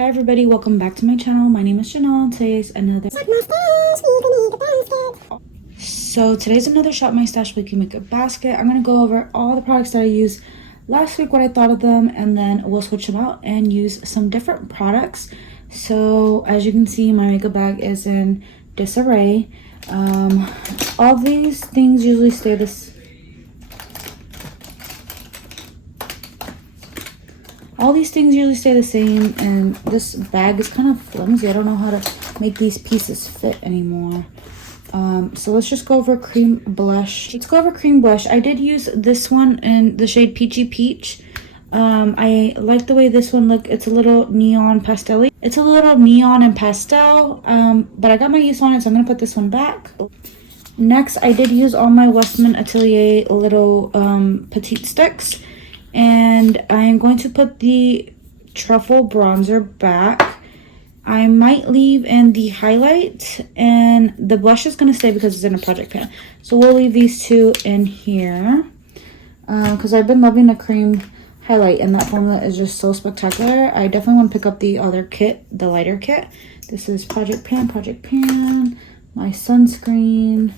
Hi everybody, welcome back to my channel. My name is Janelle. Today's another Shop My Stash Weekly Makeup Basket. I'm gonna go over all the products that I used last week, what I thought of them, and then we'll switch them out and use some different products. So as you can see, my makeup bag is in disarray. All these things usually stay the same, and this bag is kind of flimsy. I don't know how to make these pieces fit anymore. So let's just go over cream blush. I did use this one in the shade Peachy Peach. I like the way this one look. It's a little neon pastel-y. It's a little neon and pastel, but I got my use on it, so I'm gonna put this one back. Next, I did use all my Westman Atelier little petite sticks. And I'm going to put the truffle bronzer back. I might leave in the highlight, and the blush is going to stay because it's in a project pan. So we'll leave these two in here because I've been loving the cream highlight, and that formula is just so spectacular. I definitely want to pick up the other kit, the lighter kit. This is project pan, my sunscreen.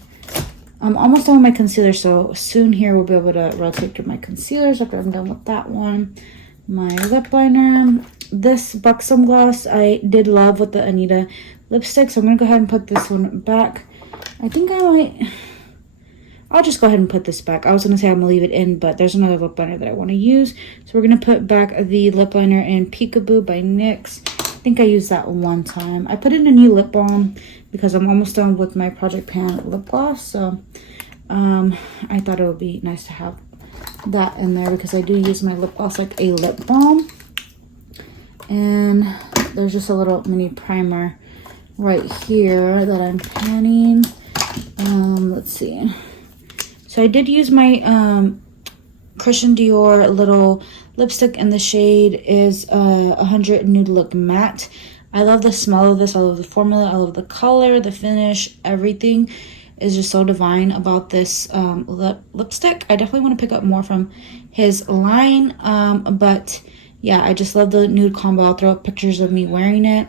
I'm almost done with my concealer, so soon here we'll be able to rotate through my concealers after I'm done with that one. My lip liner. This Buxom gloss I did love with the Anita lipstick, so I'm going to go ahead and put this one back. I think I'll just go ahead and put this back. I was going to say I'm going to leave it in, but there's another lip liner that I want to use. So we're going to put back the lip liner in Peekaboo by NYX. I think I used that one time. I put in a new lip balm because I'm almost done with my Project Pan lip gloss. So I thought it would be nice to have that in there because I do use my lip gloss like a lip balm. And there's just a little mini primer right here that I'm panning. Let's see. So I did use my Christian Dior little lipstick, and the shade is 100 Nude Look Matte. I love the smell of this. I love the formula. I love the color, the finish. Everything is just so divine about this lipstick. I definitely want to pick up more from his line. But yeah, I just love the nude combo. I'll throw up pictures of me wearing it.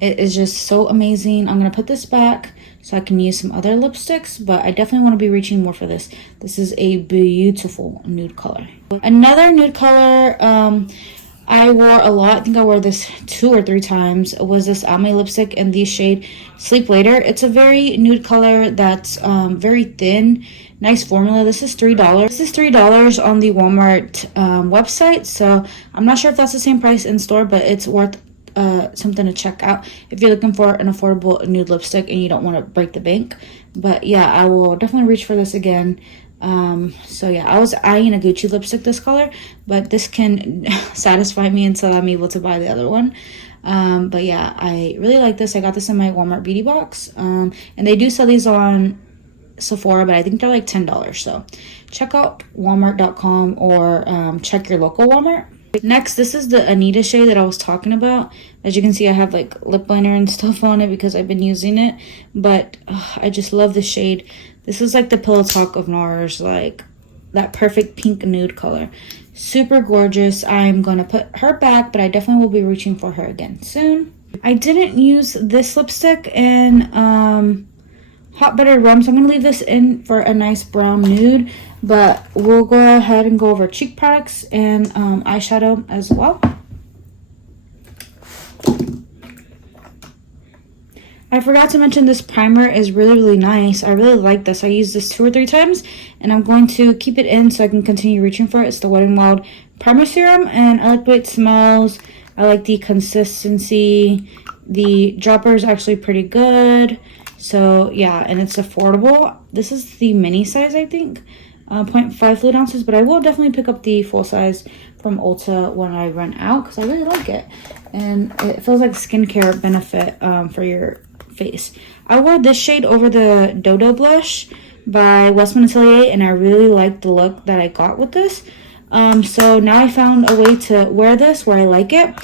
It is just so amazing. I'm going to put this back so I can use some other lipsticks, but I definitely want to be reaching more for this. This is a beautiful nude color. Another nude color I wore a lot, I think I wore this 2 or 3 times, was this Almay lipstick in the shade Sleep Later. It's a very nude color that's very thin, nice formula. This is $3. This is $3 on the Walmart website, so I'm not sure if that's the same price in store, but it's worth something to check out if you're looking for an affordable nude lipstick and you don't want to break the bank. But yeah, I will definitely reach for this again. So yeah, I was eyeing a Gucci lipstick this color, but this can satisfy me until I'm able to buy the other one. But yeah, I really like this. I got this in my Walmart beauty box, and they do sell these on Sephora, but I think they're like $10. So check out walmart.com or check your local Walmart. Next, this is the Anita shade that I was talking about. As you can see, I have like lip liner and stuff on it because I've been using it, but I just love the shade. This is like the Pillow Talk of NARS, like that perfect pink nude color. Super gorgeous. I'm going to put her back, but I definitely will be reaching for her again soon. I didn't use this lipstick in Hot Buttered Rum, so I'm going to leave this in for a nice brown nude. But we'll go ahead and go over cheek products and eyeshadow as well. I forgot to mention this primer is really nice. I really like this. I used this 2 or 3 times, and I'm going to keep it in so I can continue reaching for it. It's the Wet n Wild Primer Serum, and I like the way it smells. I like the consistency. The dropper is actually pretty good. So yeah, and it's affordable. This is the mini size, I think. 0.5 fluid ounces, but I will definitely pick up the full size from Ulta when I run out because I really like it, and it feels like skincare benefit for your face. I wore this shade over the Dodo blush by Westman Atelier, and I really like the look that I got with this. So now I found a way to wear this where I like it,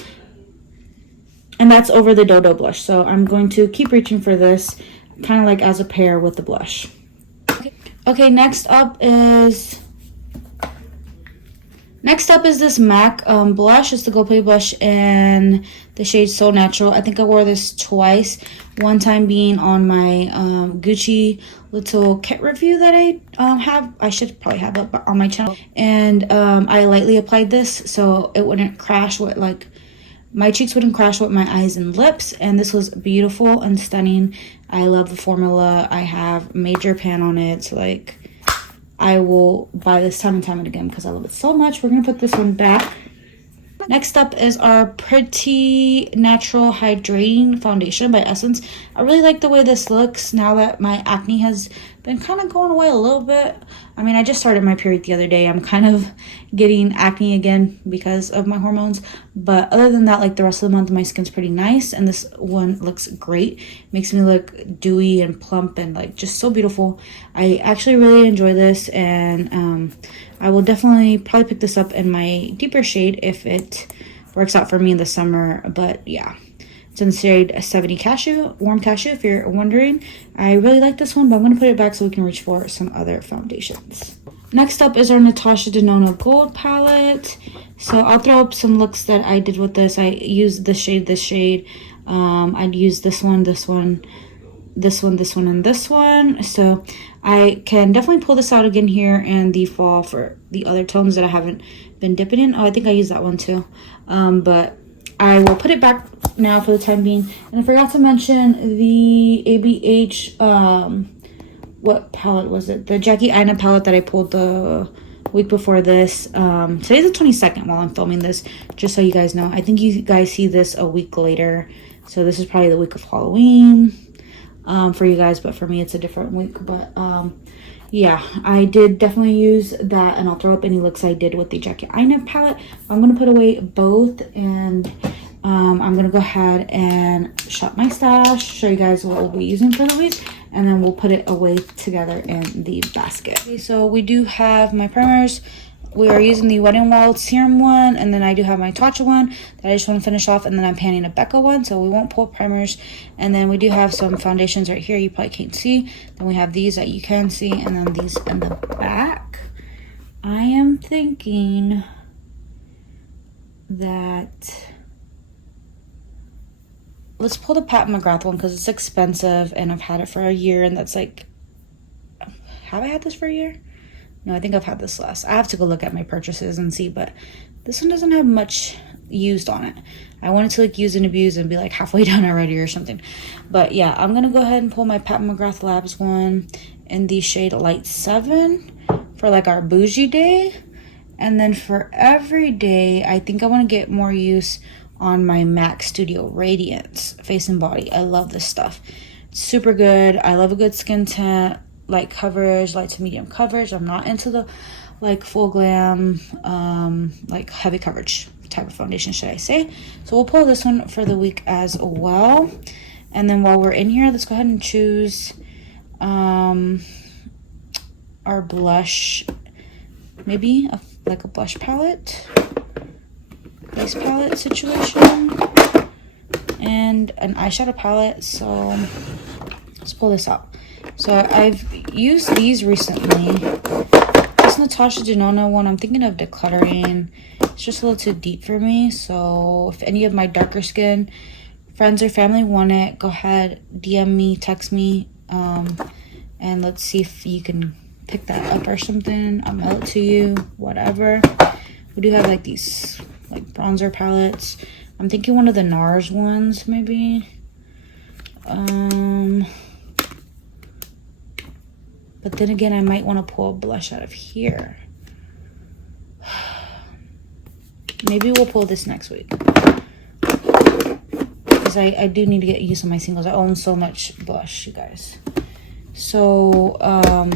and that's over the Dodo blush. So I'm going to keep reaching for this, kind of like as a pair with the blush. Okay, next up is Next up is this MAC blush. It's the Gold Play blush in the shade So Natural. I think I wore this twice. One time being on my Gucci little kit review that I have. I should probably have it on my channel. And I lightly applied this so it wouldn't crash with, like, my cheeks wouldn't crash with my eyes and lips. And this was beautiful and stunning. I love the formula. I have major pan on it. So, like, I will buy this time and time and again because I love it so much. We're going to put this one back. Next up is our Pretty Natural Hydrating Foundation by Essence. I really like the way this looks now that my acne has been kind of going away a little bit. I mean, I just started my period the other day. I'm kind of getting acne again because of my hormones. But other than that, like, the rest of the month, my skin's pretty nice. And this one looks great. Makes me look dewy and plump and, like, just so beautiful. I actually really enjoy this. And I will definitely probably pick this up in my deeper shade if it works out for me in the summer. But yeah, it's in the shade 70 Cashew, Warm Cashew, if you're wondering. I really like this one, but I'm going to put it back so we can reach for some other foundations. Next up is our Natasha Denona Gold palette. So I'll throw up some looks that I did with this. I used this shade. I'd use this one, and this one. So I can definitely pull this out again here in the fall for the other tones that I haven't been dipping in. Oh, I think I used that one too. But I will put it back now for the time being. And I forgot to mention the ABH, what palette was it? The Jackie Aina palette that I pulled the week before this. Today's the 22nd while I'm filming this, just so you guys know. I think you guys see this a week later. So this is probably the week of Halloween for you guys, but for me it's a different week. But yeah, I did definitely use that, and I'll throw up any looks I did with the Jackie Aina palette. I'm going to put away both, and I'm going to go ahead and shop my stash, show you guys what we'll be using for the week, and then we'll put it away together in the basket. Okay, so we do have my primers. We are using the Wet n Wild Serum one, and then I do have my Tatcha one that I just want to finish off, and then I'm panning a Becca one, so we won't pull primers. And then we do have some foundations right here you probably can't see. Then we have these that you can see, and then these in the back. I am thinking that let's pull the Pat McGrath one because it's expensive, and I've had it for a year, and that's like, have I had this for a year? No, I think I've had this less. I have to go look at my purchases and see, but this one doesn't have much used on it. I wanted to, like, use and abuse and be like halfway done already or something. But yeah, I'm gonna go ahead and pull my Pat McGrath Labs one in the shade Light 7 for, like, our bougie day. And then for every day, I think I want to get more use on my MAC Studio Radiance Face and Body. I love this stuff. It's super good. I love a good skin tint. Light coverage, light to medium coverage. I'm not into the, like, full glam, like, heavy coverage type of foundation, should I say. So we'll pull this one for the week as well. And then while we're in here, let's go ahead and choose our blush. Maybe like a blush palette, base palette situation, and an eyeshadow palette. So let's pull this out. So I've used these recently. This Natasha Denona one, I'm thinking of decluttering. It's just a little too deep for me. So if any of my darker skin friends or family want it, go ahead, DM me, text me, and let's see if you can pick that up or something. I'll mail it to you, whatever. We do have, like, these, like, bronzer palettes. I'm thinking one of the NARS ones, maybe. But then again, I might want to pull a blush out of here. Maybe we'll pull this next week. Because I do need to get used to my singles. I own so much blush, you guys. So I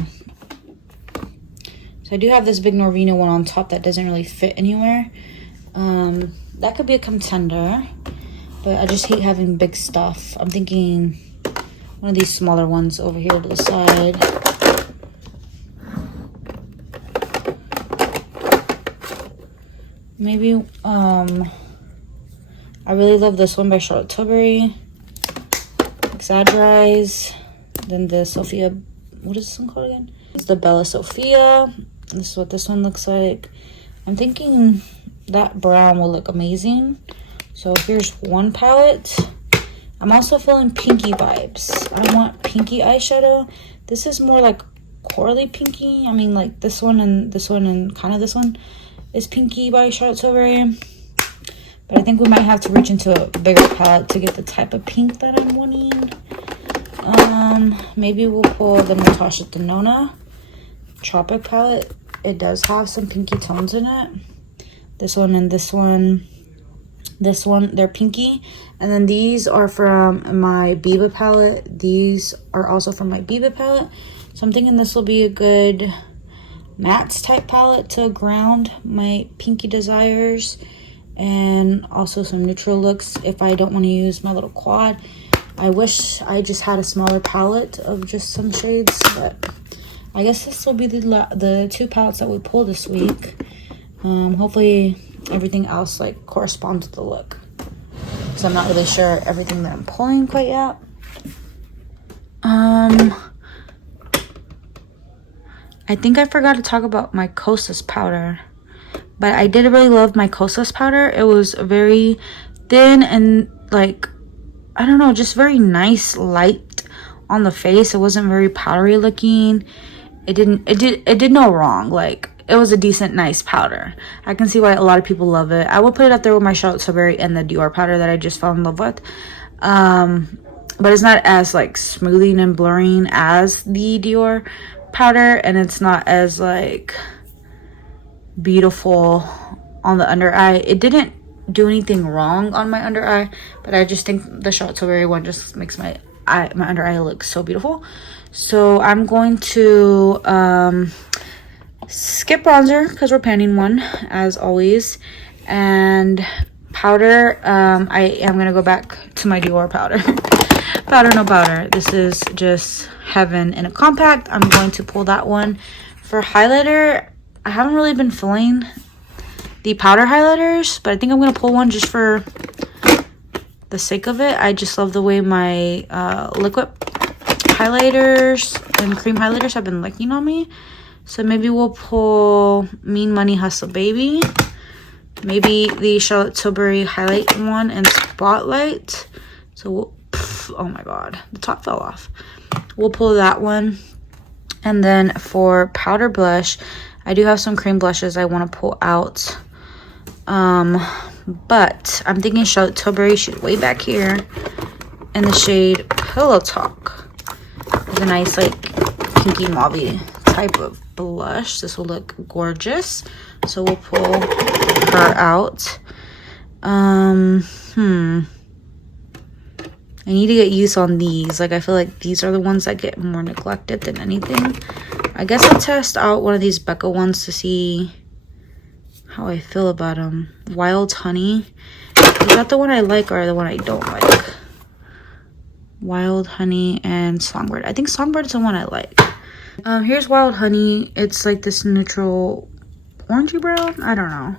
do have this big Norvina one on top that doesn't really fit anywhere. That could be a contender. But I just hate having big stuff. I'm thinking one of these smaller ones over here to the side. Maybe, I really love this one by Charlotte Tilbury. Exagerize. Then the Sophia, what is this one called again? It's the Bella Sophia. This is what this one looks like. I'm thinking that brown will look amazing. So here's one palette. I'm also feeling pinky vibes. I want pinky eyeshadow. This is more like corally pinky. I mean, like this one and kind of this one is pinky by Charlotte Tilbury. But I think we might have to reach into a bigger palette to get the type of pink that I'm wanting. Maybe we'll pull the Natasha Denona Tropic palette. It does have some pinky tones in it. This one and this one, they're pinky. And then these are from my Biba palette. These are also from my Biba palette. So I'm thinking this will be a good matte type palette to ground my pinky desires. And also some neutral looks if I don't want to use my little quad. I wish I just had a smaller palette of just some shades, but I guess this will be the two palettes that we pull this week. Hopefully everything else like corresponds with the look, because I'm not really sure everything that I'm pulling quite yet. I think I forgot to talk about my Kosas powder, but I did really love my Kosas powder. It was very thin and like, I don't know, just very nice light on the face. It wasn't very powdery looking. It did no wrong. Like, it was a decent, nice powder. I can see why a lot of people love it. I will put it up there with my Charlotte Tilbury and the Dior powder that I just fell in love with. But it's not as like smoothing and blurring as the Dior powder, and it's not as like beautiful on the under eye. It didn't do anything wrong on my under eye, but I just think the Charlotte Tilbury one just makes my under eye look so beautiful. So I'm going to skip bronzer because we're panning one as always, and powder. I am gonna go back to my Dior powder. Powder no powder. This is just heaven in a compact. I'm going to pull that one. For highlighter, I haven't really been filling the powder highlighters, but I think I'm gonna pull one just for the sake of it. I just love the way my liquid highlighters and cream highlighters have been licking on me. So maybe we'll pull Mean Money Hustle Baby, maybe the Charlotte Tilbury highlight one and Spotlight. So we'll, oh my god, the top fell off. We'll pull that one. And then for powder blush, I do have some cream blushes I want to pull out. But I'm thinking Charlotte Tilbury should way back here in the shade Pillow Talk. It's a nice like pinky mauve type of blush. This will look gorgeous. So we'll pull her out. I need to get use on these. Like, I feel like these are the ones that get more neglected than anything. I guess I'll test out one of these Becca ones to see how I feel about them. Wild Honey. Is that the one I like or the one I don't like? Wild Honey and Songbird. I think Songbird is the one I like. Here's Wild Honey. It's like this neutral orangey brown. I don't know.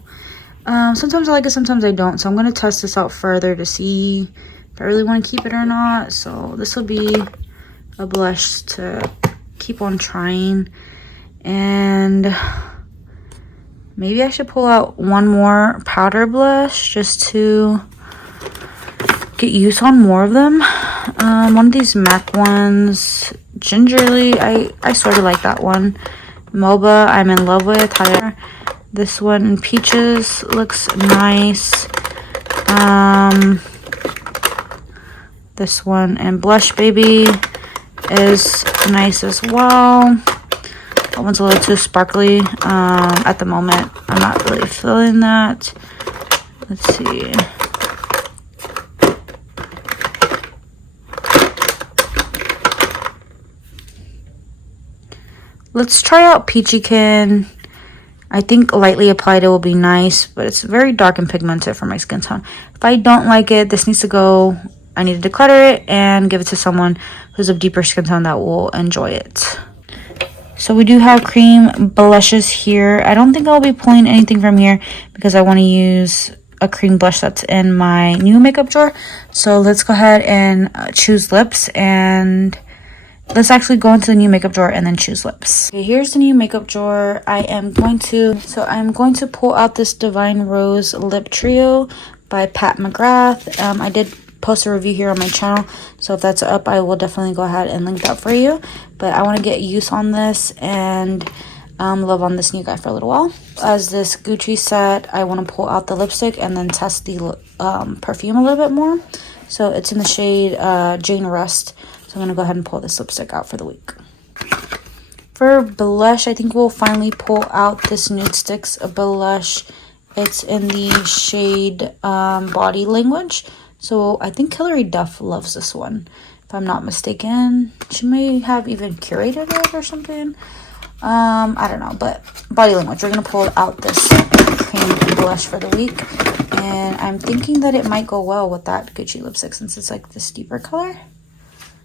Sometimes I like it, sometimes I don't. So I'm going to test this out further to see if I really want to keep it or not. So this will be a blush to keep on trying. And maybe I should pull out one more powder blush just to get use on more of them. One of these MAC ones, Gingerly, I sort of like that one. Moba, I'm in love with. This one, Peaches, looks nice. This one and Blush Baby is nice as well. That one's a little too sparkly at the moment. I'm not really feeling that. Let's see. Let's try out Peachykin. I think lightly applied it will be nice, but it's very dark and pigmented for my skin tone. If I don't like it, this needs to go. I need to declutter it and give it to someone who's of deeper skin tone that will enjoy it. So we do have cream blushes here. I don't think I'll be pulling anything from here because I want to use a cream blush that's in my new makeup drawer. So let's go ahead and choose lips, and let's actually go into the new makeup drawer and then choose lips. Okay, here's the new makeup drawer. I'm going to pull out this Divine Rose Lip Trio by Pat McGrath. I did post a review here on my channel, so if that's up, I will definitely go ahead and link that for you. But I want to get use on this and love on this new guy for a little while. As this Gucci set, I want to pull out the lipstick and then test the perfume a little bit more. So it's in the shade Jane Rust. So I'm going to go ahead and pull this lipstick out for the week. For blush, I think we'll finally pull out this Nude Sticks blush. It's in the shade Body Language. So I think Hilary Duff loves this one, if I'm not mistaken. She may have even curated it or something. I don't know, but Body Language. We're going to pull out this cream blush for the week. And I'm thinking that it might go well with that Gucci lipstick since it's like this deeper color.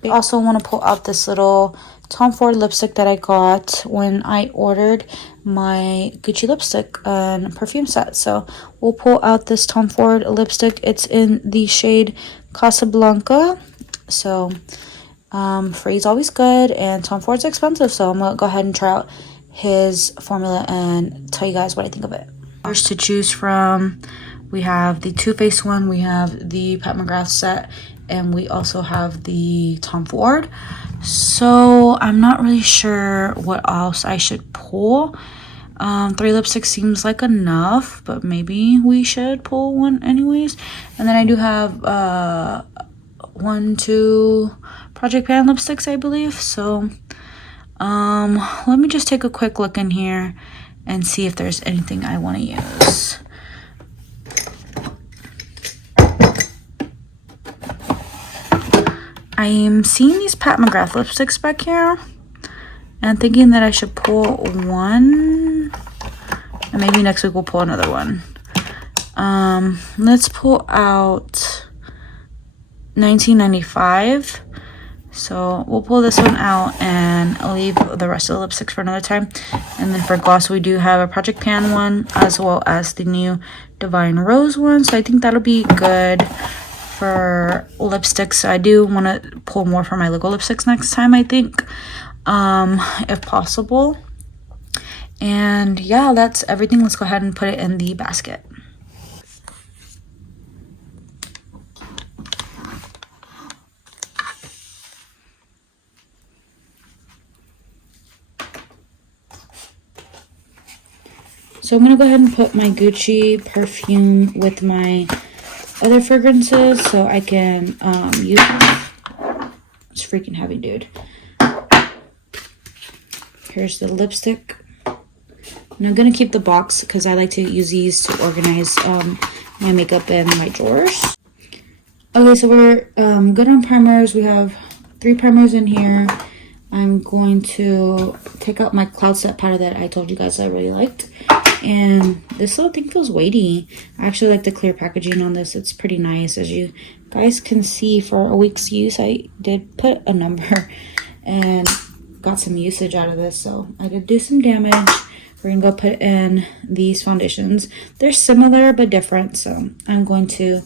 I also want to pull out this little Tom Ford lipstick that I got when I ordered my Gucci lipstick and perfume set. So we'll pull out this Tom Ford lipstick. It's in the shade Casablanca. So free's always good, and Tom Ford's expensive, so I'm gonna go ahead and try out his formula and tell you guys what I think of it. First to choose from, we have the Too Faced one, we have the Pat McGrath set, and we also have the Tom Ford. So I'm not really sure what else I should pull. 3 lipsticks seems like enough, but maybe we should pull one anyways. And then I do have 1, 2 Project Pan lipsticks, I believe. So let me just take a quick look in here and see if there's anything I want to use. I'm seeing these Pat McGrath lipsticks back here and thinking that I should pull one, and maybe next week we'll pull another one. Let's pull out 1995. So we'll pull this one out and leave the rest of the lipsticks for another time. And then for gloss, we do have a Project Pan one as well as the new Divine Rose one. So I think that'll be good for lipsticks. I do want to pull more for my Lego lipsticks next time, I think, if possible. And yeah, that's everything. Let's go ahead and put it in the basket. So I'm going to go ahead and put my Gucci perfume with my other fragrances so I can use them. It's freaking heavy, dude. Here's the lipstick. And I'm going to keep the box because I like to use these to organize my makeup in my drawers. Okay, so we're good on primers. We have 3 primers in here. I'm going to take out my Cloud Set powder that I told you guys I really liked. And this little thing feels weighty. I actually like the clear packaging on this. It's pretty nice. As you guys can see, for a week's use, I did put a number and got some usage out of this. So I did do some damage. We're going to go put in these foundations. They're similar but different. So I'm going to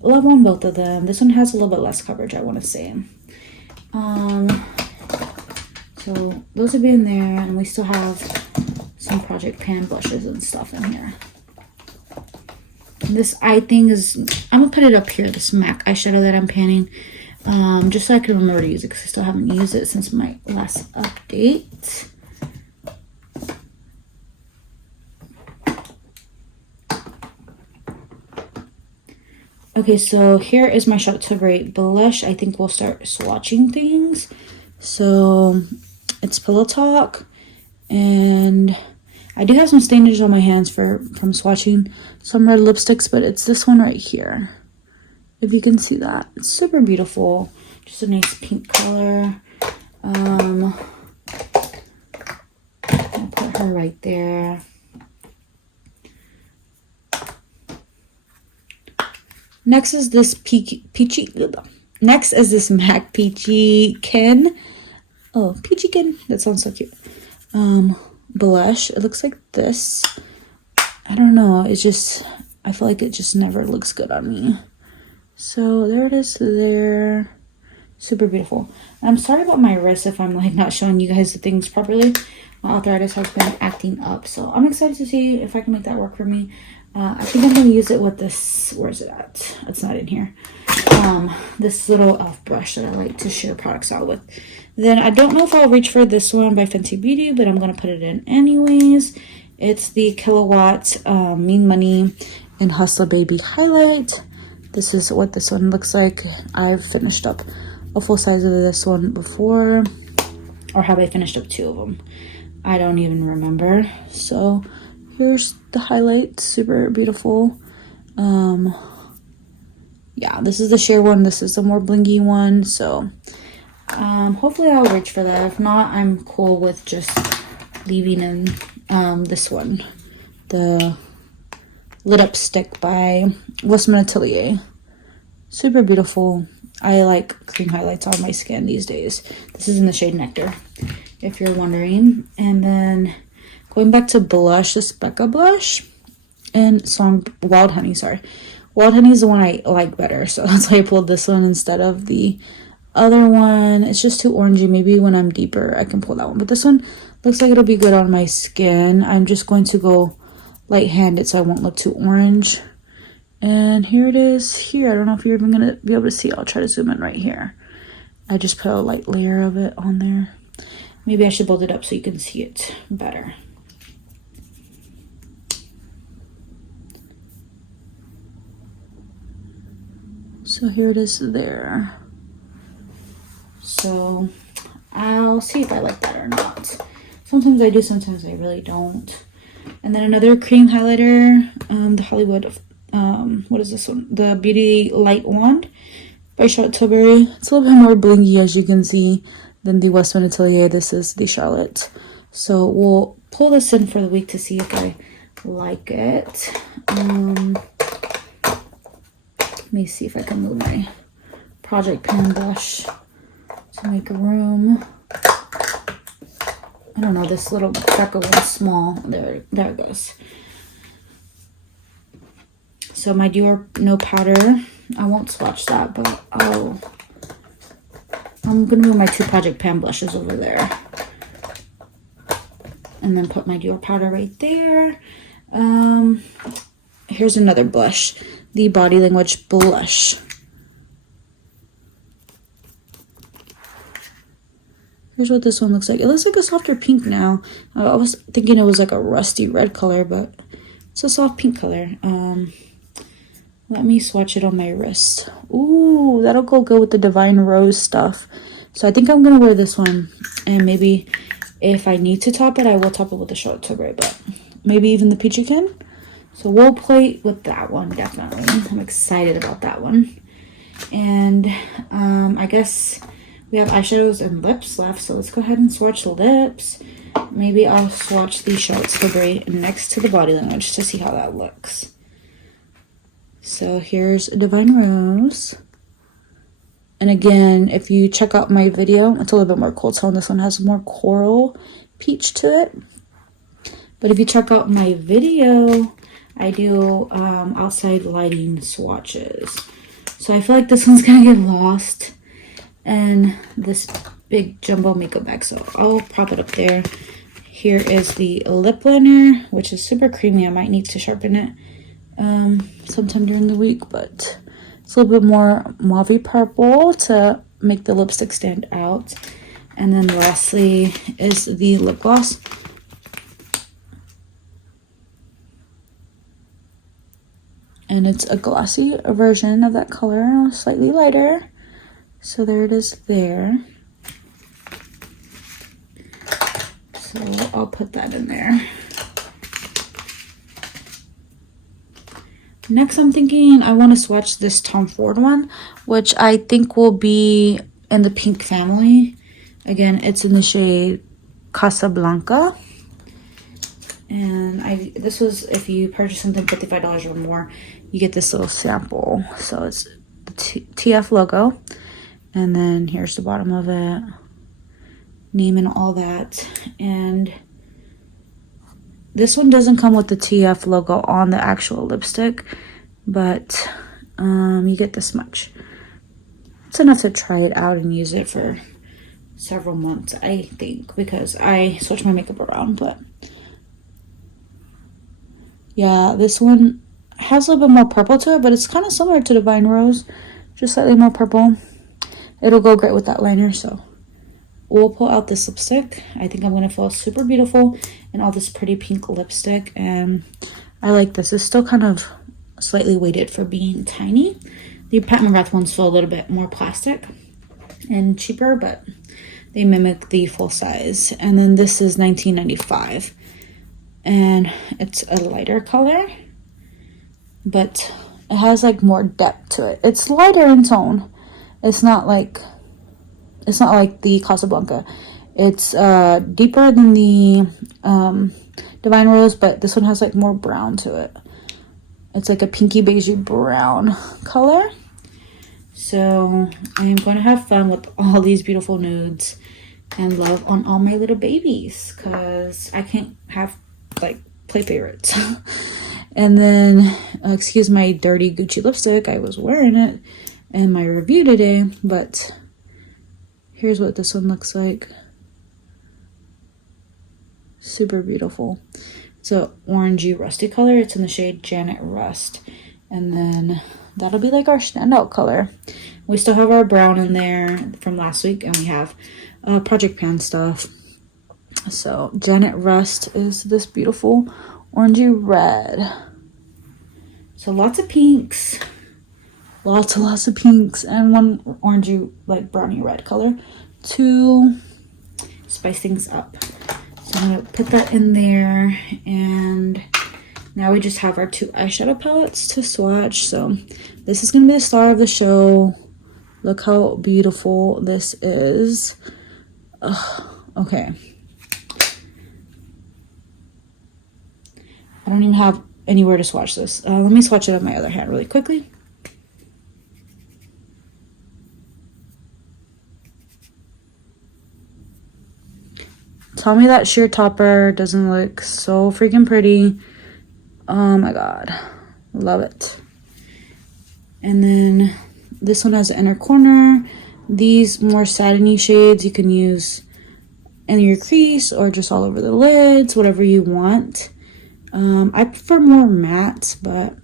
love on both of them. This one has a little bit less coverage, I want to say. So those will be in there. And we still have some Project Pan blushes and stuff in here. This eye thing is, I'm gonna put it up here, this MAC eyeshadow that I'm panning, just so I can remember to use it because I still haven't used it since my last update. Okay, so here is my Shot to Great blush. I think we'll start swatching things. So it's Pillow Talk, and I do have some stainage on my hands from swatching some red lipsticks, but it's this one right here. If you can see that. It's super beautiful. Just a nice pink color. I'll put her right there. Next is this MAC Peachy Ken. Oh, Peachy Ken. That sounds so cute. Blush. It looks like this. I don't know. It's just, I feel like it just never looks good on me. So there it is there. Super beautiful. And I'm sorry about my wrist if I'm like not showing you guys the things properly. My arthritis has been acting up, so I'm excited to see if I can make that work for me. I think I'm gonna use it with this. Where's it at? It's not in here. This little e.l.f. brush that I like to share products out with. Then I don't know if I'll reach for this one by Fenty Beauty, but I'm gonna put it in anyways. It's the Killawatt Mean Money and Hustler Baby Highlight. This is what this one looks like. I've finished up a full size of this one before, or have I finished up 2 of them? I don't even remember. So here's the highlight, super beautiful. Yeah, this is the sheer one. This is the more blingy one. So hopefully I'll reach for that. If not, I'm cool with just leaving in this one, the Lit Up Stick by Westman Atelier. Super beautiful. I like cream highlights on my skin these days. This is in the shade Nectar, if you're wondering. And then going back to blush, this Becca blush and Wild Honey, sorry. Wild Honey is the one I like better, so that's why I pulled this one instead of the other one. It's just too orangey. Maybe when I'm deeper, I can pull that one. But this one looks like it'll be good on my skin. I'm just going to go light-handed so I won't look too orange. And here it is here. I don't know if you're even going to be able to see. I'll try to zoom in right here. I just put a light layer of it on there. Maybe I should build it up so you can see it better. So here it is there. So I'll see if I like that or not. Sometimes I do, sometimes I really don't. And then another cream highlighter, the Hollywood, what is this one? The Beauty Light Wand by Charlotte Tilbury. It's a little bit more blingy, as you can see, than the Westman Atelier. This is the Charlotte. So we'll pull this in for the week to see if I like it. Let me see if I can move my Project Pan brush to make room. I don't know, this little Becca one's small. There it goes. So my Dior No Powder, I won't swatch that, but I'm gonna move my 2 Project Pan blushes over there. And then put my Dior powder right there. Here's another blush, the Body Language blush. Here's what this one looks like. It looks like a softer pink now. I was thinking it was like a rusty red color, but it's a soft pink color. Let me swatch it on my wrist. Ooh, that'll go good with the Divine Rose stuff. So I think I'm gonna wear this one, and maybe if I need to top it, I will top it with the Charlotte Tilbury, but maybe even the Peachican. So we'll play with that one, definitely. I'm excited about that one. And I guess we have eyeshadows and lips left, so let's go ahead and swatch the lips. Maybe I'll swatch the Charlotte Tilbury next to the Body Language to see how that looks. So here's Divine Rose. And again, if you check out my video, it's a little bit more cold tone. This one has more coral peach to it. But if you check out my video, I do outside lighting swatches. So I feel like this one's gonna get lost in this big jumbo makeup bag. So I'll prop it up there. Here is the lip liner, which is super creamy. I might need to sharpen it sometime during the week, but it's a little bit more mauve purple to make the lipstick stand out. And then lastly is the lip gloss. And it's a glossy version of that color, slightly lighter. So there it is there. So I'll put that in there. Next, I'm thinking I want to swatch this Tom Ford one, which I think will be in the pink family. Again, it's in the shade Casablanca. And this was, if you purchase something $55 or more, you get this little sample. So it's the TF logo. And then here's the bottom of it. Name and all that. And this one doesn't come with the TF logo on the actual lipstick, but you get this much. It's enough to try it out and use it for several months, I think, because I switched my makeup around. But yeah, this one has a little bit more purple to it, but it's kind of similar to Divine Rose, just slightly more purple. It'll go great with that liner. So we'll pull out this lipstick. I think I'm going to feel super beautiful in all this pretty pink lipstick, and I like this. It's still kind of slightly weighted for being tiny. The Pat McGrath ones feel a little bit more plastic and cheaper, but they mimic the full size. And then this is $19.95, and it's a lighter color, but it has like more depth to it. It's lighter in tone. It's not like the Casablanca. It's deeper than the Divine Rose, but this one has like more brown to it. It's like a pinky beigey brown color. So I am going to have fun with all these beautiful nudes and love on all my little babies, because I can't have like play favorites. And then excuse my dirty Gucci lipstick. I was wearing it in my review today, but here's what this one looks like. Super beautiful. It's a orangey rusty color. It's in the shade Janet Rust. And then that'll be like our standout color. We still have our brown in there from last week, and we have Project Pan stuff. So Janet Rust is this beautiful orangey red. So lots of pinks. Lots of pinks, and one orangey like brownie red color to spice things up. So I'm gonna put that in there, and now we just have our two eyeshadow palettes to swatch. So this is gonna be the star of the show. Look how beautiful this is. Okay. I don't even have anywhere to swatch this. Let me swatch it on my other hand really quickly. Tell me that sheer topper doesn't look so freaking pretty. Oh my god. Love it. And then this one has an inner corner. These more satiny shades you can use in your crease or just all over the lids, whatever you want. I prefer more matte, but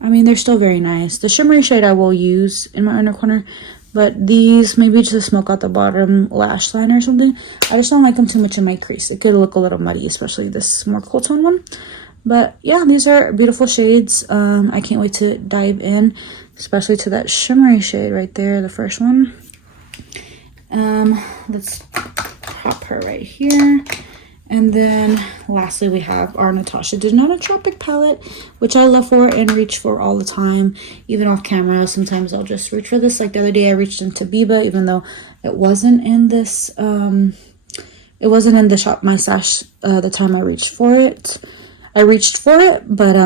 I mean, they're still very nice. The shimmery shade I will use in my inner corner, but these, maybe just to smoke out the bottom lash line or something. I just don't like them too much in my crease. It could look a little muddy, especially this more cool tone one. But yeah, these are beautiful shades. I can't wait to dive in, especially to that shimmery shade right there, the first one. Let's pop her right here. And then lastly, we have our Natasha Denona Tropic palette, which I love for and reach for all the time, even off camera. Sometimes I'll just reach for this. Like the other day I reached into Biba, even though it wasn't in this, it wasn't in the Shop My Stash the time I reached for it. I reached for it, but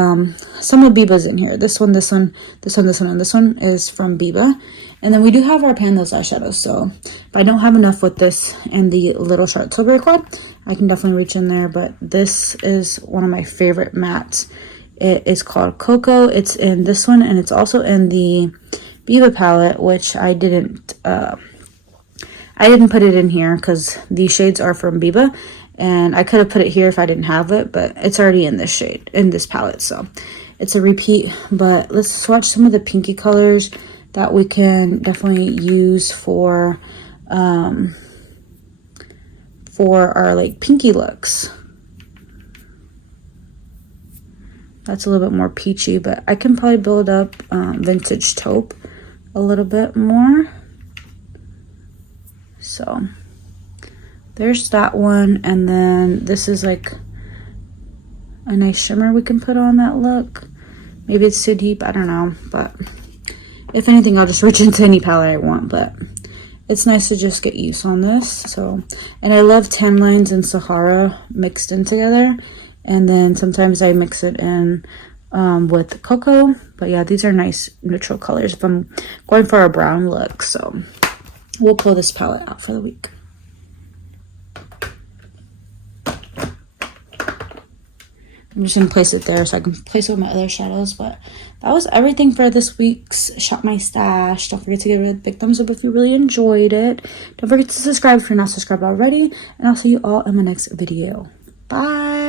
some of Biba's in here. This one, and this one is from Biba. And then we do have our Pandos eyeshadows, so if I don't have enough with this and the Little Short Tilbury Quad, I can definitely reach in there. But this is one of my favorite mattes. It is called Cocoa. It's in this one, and it's also in the Biba palette, which I didn't put it in here because these shades are from Biba, and I could have put it here if I didn't have it, but it's already in this shade, in this palette, so it's a repeat. But let's swatch some of the pinky colors that we can definitely use for our like pinky looks. That's a little bit more peachy, but I can probably build up Vintage Taupe a little bit more. So there's that one, and then this is like a nice shimmer we can put on that look. Maybe it's too deep, I don't know, but if anything, I'll just reach into any palette I want, but it's nice to just get use on this. So, and I love Tan Lines and Sahara mixed in together, and then sometimes I mix it in with Cocoa. But yeah, these are nice neutral colors if I'm going for a brown look. So we'll pull this palette out for the week. I'm just gonna place it there so I can place it with my other shadows. But that was everything for this week's Shop My Stash. Don't forget to give it a big thumbs up if you really enjoyed it. Don't forget to subscribe if you're not subscribed already. And I'll see you all in my next video. Bye.